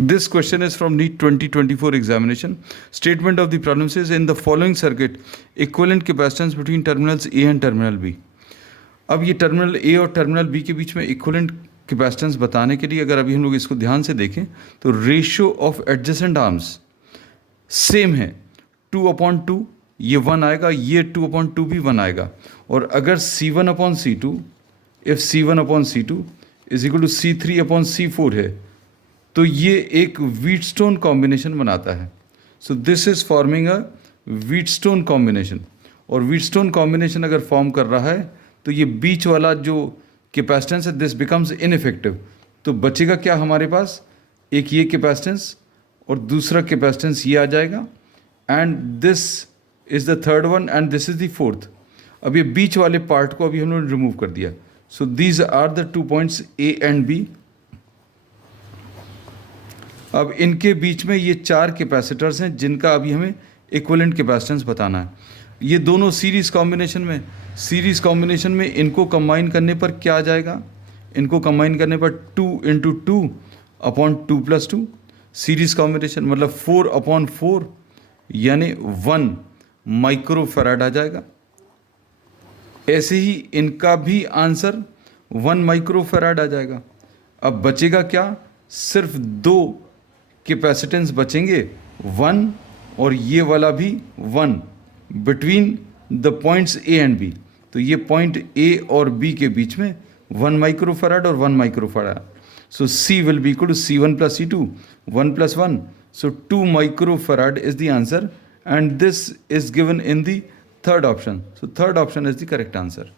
This question is from NEET 2024 examination. Statement of the problem says in the following circuit, equivalent capacitance between terminals A and terminal B. अब ये terminal A और terminal B के बीच में equivalent capacitance बताने के लिए अगर अभी हम लोग इसको ध्यान से देखें तो ratio of adjacent arms same है, 2/2 ये 1 आएगा, ये 2/2 भी 1 आएगा. और अगर C1/C2 if C1/C2 is equal to C3/C4 है तो ये एक व्हीटस्टोन कॉम्बिनेशन बनाता है. So this is forming a Wheatstone combination. और व्हीटस्टोन कॉम्बिनेशन अगर फॉर्म कर रहा है तो ये बीच वाला जो कैपेसिटेंस है दिस बिकम्स इनइफेक्टिव. तो बचेगा क्या हमारे पास, एक ये कैपेसिटेंस और दूसरा कैपेसिटेंस ये आ जाएगा, and this is the third one and this is the fourth. अब ये बीच वाले पार्ट को अभी हम लोगों ने रिमूव कर दिया. So these are the 2 points A and B. अब इनके बीच में ये 4 कैपेसिटर्स हैं जिनका अभी हमें इक्विवेलेंट कैपेसिटेंस बताना है. ये दोनों सीरीज़ कॉम्बिनेशन में इनको कंबाइन करने पर क्या आ जाएगा, इनको कंबाइन करने पर 2 × 2/2 सीरीज़ कॉम्बिनेशन मतलब 4/4 यानी 1 माइक्रोफैराड आ जाएगा. ऐसे ही इनका भी आंसर 1 माइक्रोफैराड आ जाएगा. अब बचेगा क्या, सिर्फ 2 कैपेसिटेंस बचेंगे, 1 और ये वाला भी 1 between the points A and B. तो ये पॉइंट A और B के बीच में 1 माइक्रोफैराड और 1 microfarad. So C will be equal to C1 + C2 1 + 1. So 2 microfarad is the answer and this is given in the third option. So third option is the correct answer.